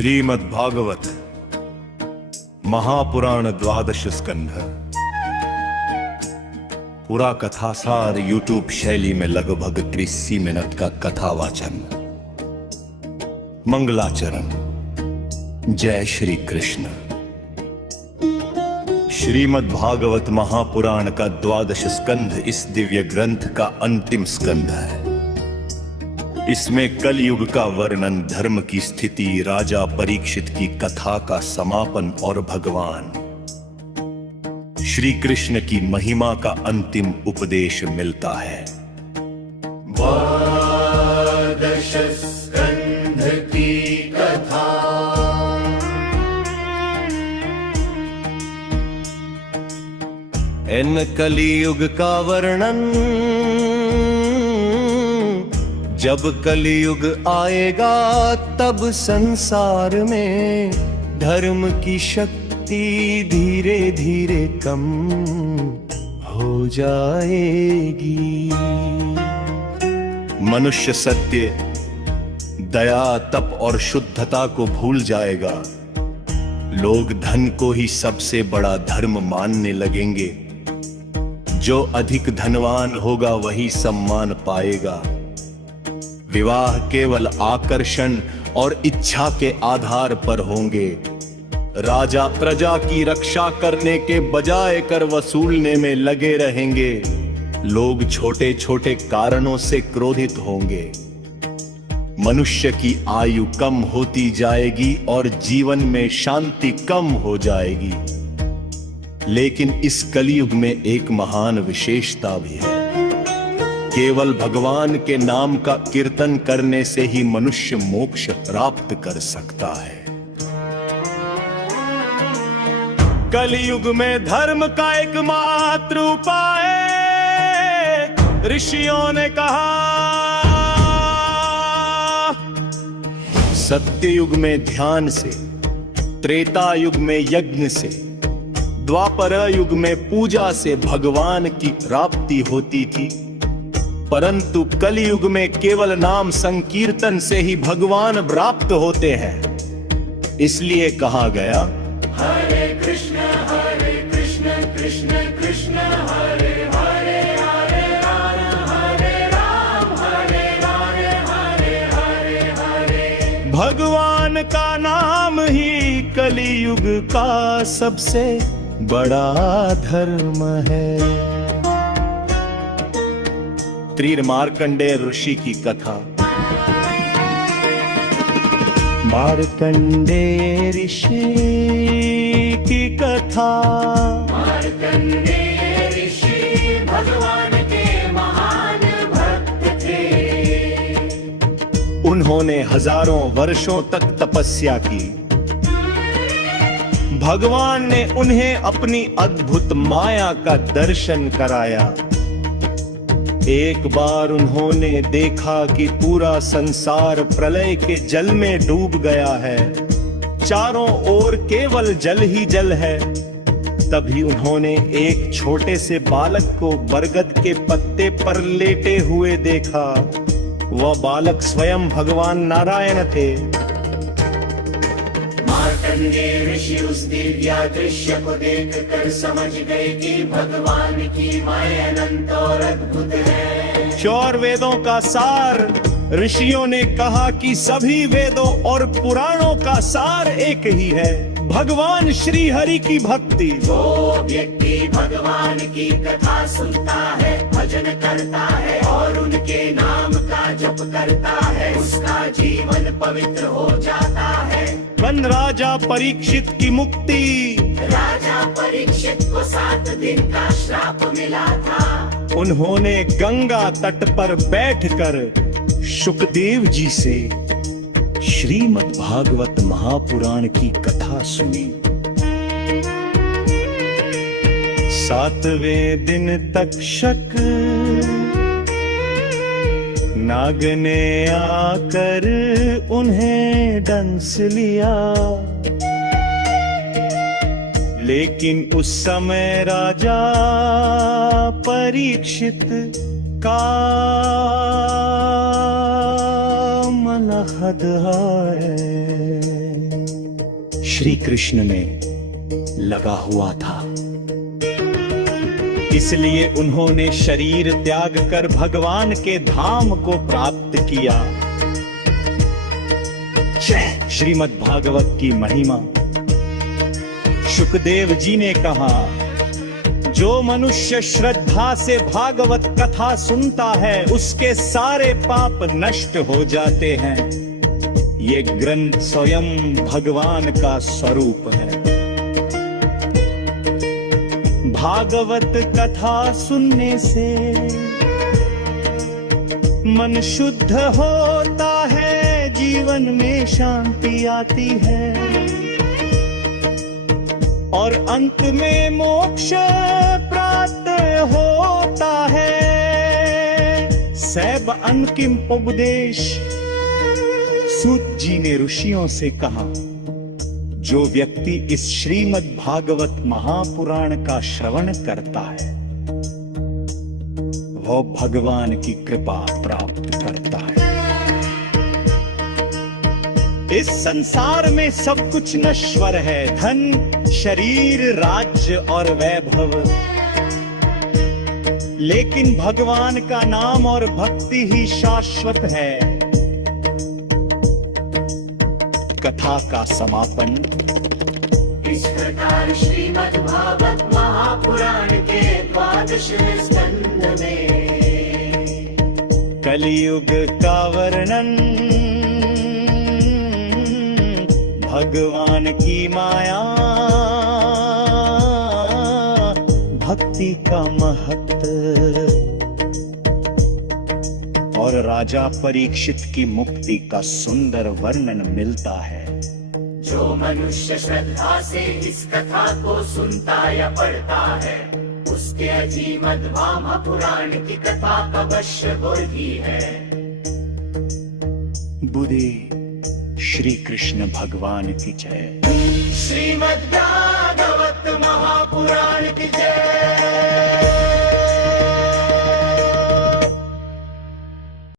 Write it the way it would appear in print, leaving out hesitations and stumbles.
श्रीमद्भागवत महापुराण द्वादश स्कंध। पूरा कथासार यूट्यूब शैली में लगभग 30 मिनट का कथा वाचन। मंगलाचरण। जय श्री कृष्ण। श्रीमद्भागवत महापुराण का द्वादश स्कंध इस दिव्य ग्रंथ का अंतिम स्कंध है। इसमें कलयुग का वर्णन, धर्म की स्थिति, राजा परीक्षित की कथा का समापन और भगवान श्री कृष्ण की महिमा का अंतिम उपदेश मिलता है। द्वादश स्कंध की कथा। इन कलियुग का वर्णन, जब कलियुग आएगा तब संसार में धर्म की शक्ति धीरे धीरे कम हो जाएगी। मनुष्य सत्य, दया, तप और शुद्धता को भूल जाएगा। लोग धन को ही सबसे बड़ा धर्म मानने लगेंगे। जो अधिक धनवान होगा वही सम्मान पाएगा। विवाह केवल आकर्षण और इच्छा के आधार पर होंगे। राजा प्रजा की रक्षा करने के बजाय कर वसूलने में लगे रहेंगे। लोग छोटे छोटे कारणों से क्रोधित होंगे। मनुष्य की आयु कम होती जाएगी और जीवन में शांति कम हो जाएगी। लेकिन इस कलयुग में एक महान विशेषता भी है। केवल भगवान के नाम का कीर्तन करने से ही मनुष्य मोक्ष प्राप्त कर सकता है। कलयुग में धर्म का एकमात्र उपाय, ऋषियों ने कहा, सत्य युग में ध्यान से, त्रेता युग में यज्ञ से, द्वापर युग में पूजा से भगवान की प्राप्ति होती थी। परंतु कलियुग में केवल नाम संकीर्तन से ही भगवान प्राप्त होते हैं। इसलिए कहा गया, हरे कृष्ण कृष्ण कृष्ण हरे हरे, हरे राम हरे हरे। भगवान का नाम ही कलियुग का सबसे बड़ा धर्म है। मार्कंडेय ऋषि की कथा। मार्कंडेय ऋषि की कथा। मार्कंडेय ऋषि भगवान के महान भक्त थे। उन्होंने हजारों वर्षों तक तपस्या की। भगवान ने उन्हें अपनी अद्भुत माया का दर्शन कराया। एक बार उन्होंने देखा कि पूरा संसार प्रलय के जल में डूब गया है। चारों ओर केवल जल ही जल है। तभी उन्होंने एक छोटे से बालक को बरगद के पत्ते पर लेटे हुए देखा। वह बालक स्वयं भगवान नारायण थे। मार्कंडेय ऋषि उस दिव्य दृश्य को देखकर समझ गए कि भगवान की माया अनंत और अद्भुत है। 4 वेदों का सार। ऋषियों ने कहा कि सभी वेदों और पुराणों का सार एक ही है, भगवान श्री हरि की भक्ति। जो व्यक्ति भगवान की कथा सुनता है, भजन करता है और उनके नाम का जप करता है, उसका जीवन पवित्र हो जाता है। वन राजा परीक्षित की मुक्ति। राजा परीक्षित को 7 दिन का श्राप मिला था। उन्होंने गंगा तट पर बैठकर शुकदेव जी से श्रीमद्भागवत महापुराण की कथा सुनी। 7वें दिन तक्षक नाग ने आकर उन्हें डंस लिया। लेकिन उस समय राजा परीक्षित का मलह हद है। श्री कृष्ण में लगा हुआ था, इसलिए उन्होंने शरीर त्याग कर भगवान के धाम को प्राप्त किया। श्रीमद् भागवत की महिमा। शुकदेव जी ने कहा, जो मनुष्य श्रद्धा से भागवत कथा सुनता है उसके सारे पाप नष्ट हो जाते हैं। ये ग्रंथ स्वयं भगवान का स्वरूप है। भागवत कथा सुनने से मन शुद्ध होता है, जीवन में शांति आती है और अंत में मोक्ष प्राप्त होता है। सैब अंकिम उपदेश। सूत जी ने ऋषियों से कहा, जो व्यक्ति इस श्रीमद् भागवत महापुराण का श्रवण करता है वो भगवान की कृपा प्राप्त करता है। इस संसार में सब कुछ नश्वर है, धन, शरीर, राज्य और वैभव, लेकिन भगवान का नाम और भक्ति ही शाश्वत है। कथा का समापन। इस प्रकार श्रीमद् भागवत महापुराण के 12 स्कंद में कलियुग का वर्णन, भगवान की माया, भक्ति का महत्व और राजा परीक्षित की मुक्ति का सुंदर वर्णन मिलता है। जो मनुष्य श्रद्धा से इस कथा को सुनता या पढ़ता है उसके अजीमद महापुराण की कथा अवश्य बोधी है। बुद्धि श्री कृष्ण भगवान की जय। श्रीमद् भागवत महापुराण की जय।